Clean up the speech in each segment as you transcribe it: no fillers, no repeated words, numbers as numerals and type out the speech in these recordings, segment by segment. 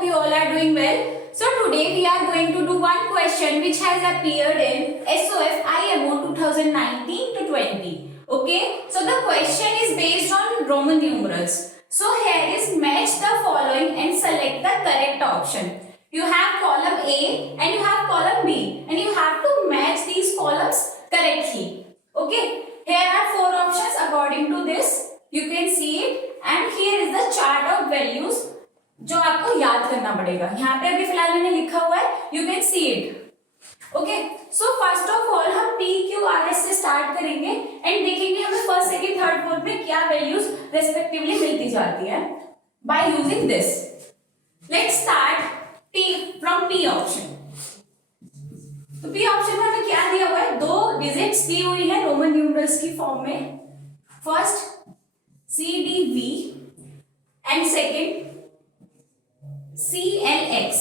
hope you all are doing well. So today we are going to do one question which has appeared in SOF IMO 2019 to 20. Okay, so the question is based on Roman numerals. So here is match the following and select the correct option. You have column A and you have column B and you have to match these columns correctly. Okay, here are four options according to this. You can see it and here is the chart of values जो आपको याद करना पड़ेगा. यहाँ पे अभी फिलहाल मैंने लिखा हुआ है. You can see it. Okay, so first of all हम पी क्यू आर एस से स्टार्ट करेंगे एंड देखेंगे हमें फर्स्ट सेकंड थर्ड फोर्थ में क्या वैल्यूज रेस्पेक्टिवली मिलती जाती है by using this. Let's start P from P option. तो पी ऑप्शन में हमें क्या दिया हुआ है? दो डिजिट्स दी हुई है रोमन न्यूमरल्स की फॉर्म में. First C D V and second C L X.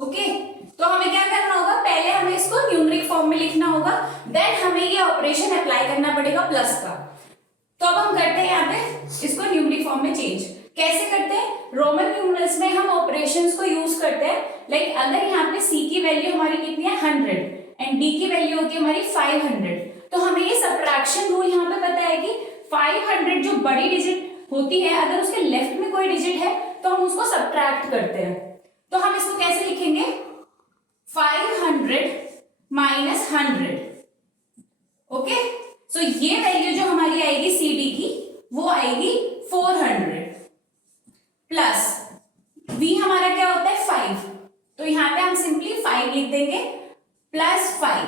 Okay, तो हमें क्या करना होगा? पहले हमें इसको न्यूमेरिक फॉर्म में लिखना होगा, देन हमें ये ऑपरेशन अप्लाई करना पड़ेगा प्लस का. तो अब हम करते हैं यहाँ पे इसको न्यूमेरिक फॉर्म में चेंज. कैसे करते हैं? रोमन न्यूमरल्स में हम ऑपरेशंस को यूज करते हैं. लाइक अगर यहाँ पे सी की वैल्यू हमारी कितनी है 100 एंड डी की वैल्यू होती है हमारी 500, तो हमें ये सब्ट्रैक्शन रूल यहाँ पे पता है कि 500 जो बड़ी डिजिट होती है अगर उसके लेफ्ट में कोई डिजिट है तो हम उसको सब्ट्रैक्ट करते हैं. तो हम इसको कैसे लिखेंगे? 500 माइनस 100. ओके, सो ये वैल्यू जो हमारी आएगी सी डी की वो आएगी 400 प्लस v हमारा क्या होता है 5, तो यहाँ पे हम सिंपली 5 लिख देंगे प्लस 5,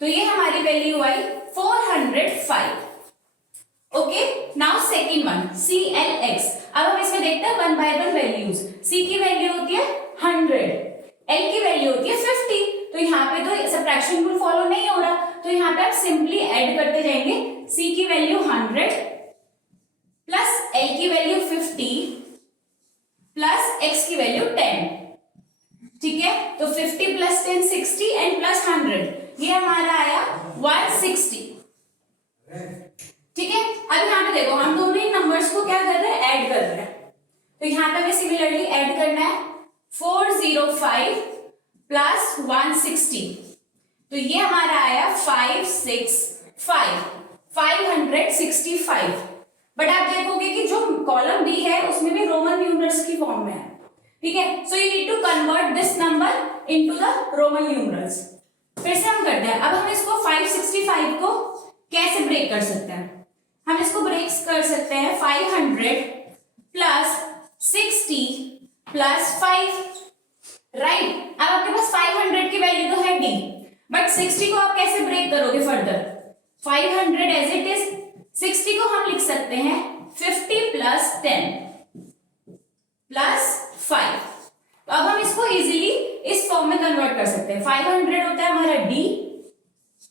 तो ये हमारी value I 405. Okay, now second one C L X. अब हम इसमें देखते हैं 1 बाय 1 वैल्यूज. सी की वैल्यू होती है 100, एल की वैल्यू होती है 50. तो यहाँ पे तो सब्ट्रैक्शन रूल फॉलो नहीं हो रहा, तो यहाँ पे आप सिंपली ऐड करते जाएंगे. सी की वैल्यू 100 प्लस एल की वैल्यू 50 प्लस एक्स की वैल्यू 10. ठीक है, तो 50 प्लस 10 60 एंड प्लस 100 ये हमारा आया 160. ठीक है, अब यहाँ पे देखो हम दोनों ही नंबर्स को क्या कर रहे हैं? ऐड कर रहे हैं. तो यहाँ पे हमें सिमिलरली ऐड करना है 405 प्लस 160, तो ये हमारा आया 565. बट आप देखोगे कि जो कॉलम बी है उसमें भी रोमन न्यूमरल्स की फॉर्म में है. ठीक है, so you need to convert this number into the Roman numerals. फिर से हम करते हैं. अब हम इसको 565 को कैसे ब्रेक कर सकते हैं? हम इसको ब्रेक कर सकते हैं 500 प्लस 60 प्लस 5. राइट, अब आपके पास 500 की वैल्यू तो है डी, बट 60 को आप कैसे ब्रेक करोगे फर्दर? 500 एज इट इज, 60 को हम लिख सकते हैं 50 प्लस 10 प्लस 5. तो अब हम इसको इजीली इस फॉर्म में कन्वर्ट कर सकते हैं. 500 होता है हमारा डी,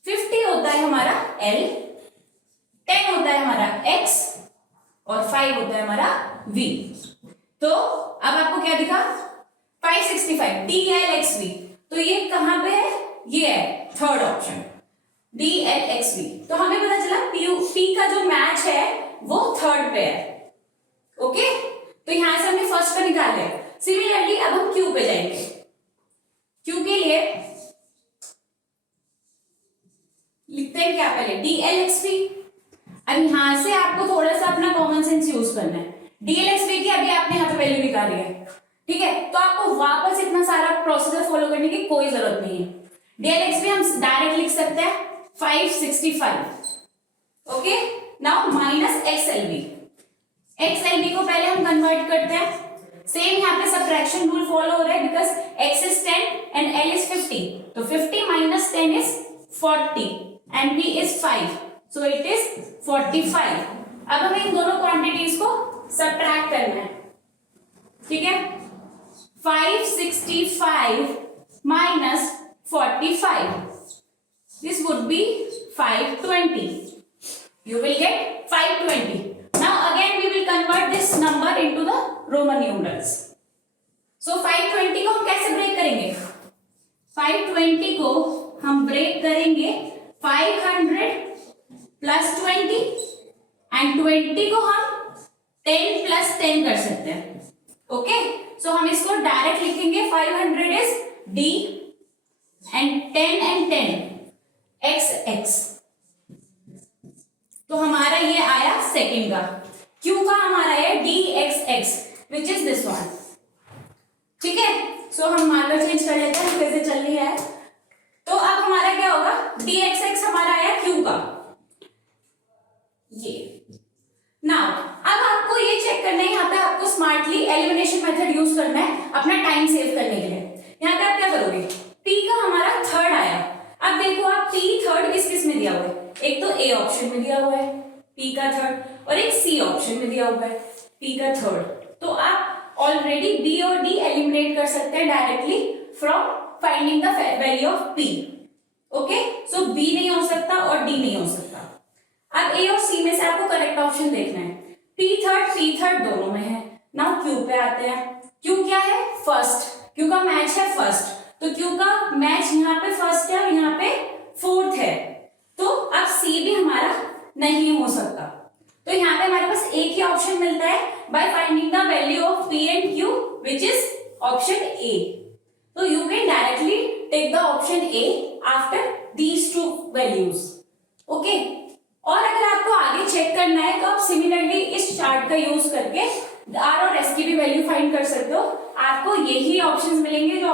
50 होता है हमारा एल, 10 होता है हमारा x और 5 होता है हमारा v. तो अब आपको क्या दिखा? 565 DLXV. तो ये कहां पे है? ये है थर्ड ऑप्शन DLXV. तो हमें पता चला P का जो मैच है वो थर्ड पे है. ओके, तो यहां से हमने फर्स्ट का निकाल लिया. सिमिलरली अब हम Q पे जाएंगे. Q के लिए लिखते हैं क्या पहले? DLXV. अब यहां से आपको थोड़ा सा अपना कॉमन सेंस यूज करना है. DLXV की अभी आपने यहाँ पे वैल्यू निकाली है. ठीक है, तो आपको वापस इतना सारा प्रोसीजर फॉलो करने की कोई जरूरत नहीं है. DLXV हम डायरेक्ट लिख सकते हैं 565. Okay, now minus XLV. XLV को पहले हम कन्वर्ट करते हैं. सेम यहाँ पे सब्ट्रैक्शन रूल फॉलो हो रहा है because x is 10 and l is 50. तो 50 minus 10 is 40 and v is 5. So it is 45. अब हमें इन दोनों क्वांटिटीज को सब्ट्रैक्ट करना है. ठीक है, 565 minus 45, this would be 520. You will get 520. Now again we will convert this number into the Roman numerals. So 520 को हम कैसे ब्रेक करेंगे? 520 को हम ब्रेक करेंगे 500 प्लस 20 एंड 20 को हम 10 प्लस 10 कर सकते हैं. ओके, सो हम इसको डायरेक्ट लिखेंगे 500 is D and 10 and 10 XX। तो हमारा ये आया सेकंड का। Q का हमारा है DXX which is this one. ठीक है, सो हम मार्कर चेंज कर लेते हैं कैसे चल रही है। तो अब हमारा क्या होगा, DXX हमारा आया Q का ये। नाउ अब आपको ये चेक करना है, यहाँ पे आपको स्मार्टली एलिमिनेशन मेथड यूज करना है अपना टाइम सेव करने के लिए। यहाँ पे आप क्या करोगे, P का हमारा थर्ड आया। अब देखो आप P थर्ड किस किस में दिया हुआ है, एक तो A ऑप्शन में दिया हुआ है P का थर्ड, और एक C ऑप्शन में दिया हुआ है P का थर्ड। तो आप ऑलरेडी B और D एलिमिनेट कर सकते हैं directly from finding the value of P। Okay, so B नहीं हो सकता और D नहीं हो सकता। अब A और C में से आपको करेक्ट ऑप्शन देखना है। P थर्ड दोनों में है। नाउ Q पे आते हैं। Q क्या है, फर्स्ट। Q का मैच है फर्स्ट, तो Q का मैच यहाँ पे फर्स्ट है और यहाँ पे फोर्थ है। तो अब C भी हमारा नहीं हो सकता। तो यहाँ पे हमारे पास एक ही ऑप्शन मिलता है by finding the value of P and Q which is option A। तो you can directly take the option A after these two values. Okay, और अगर आपको आगे चेक करना है तो आप सिमिलरली इस चार्ट का यूज करके R और S की भी वैल्यू फाइंड कर सकते हो। आपको यही ऑप्शंस मिलेंगे जो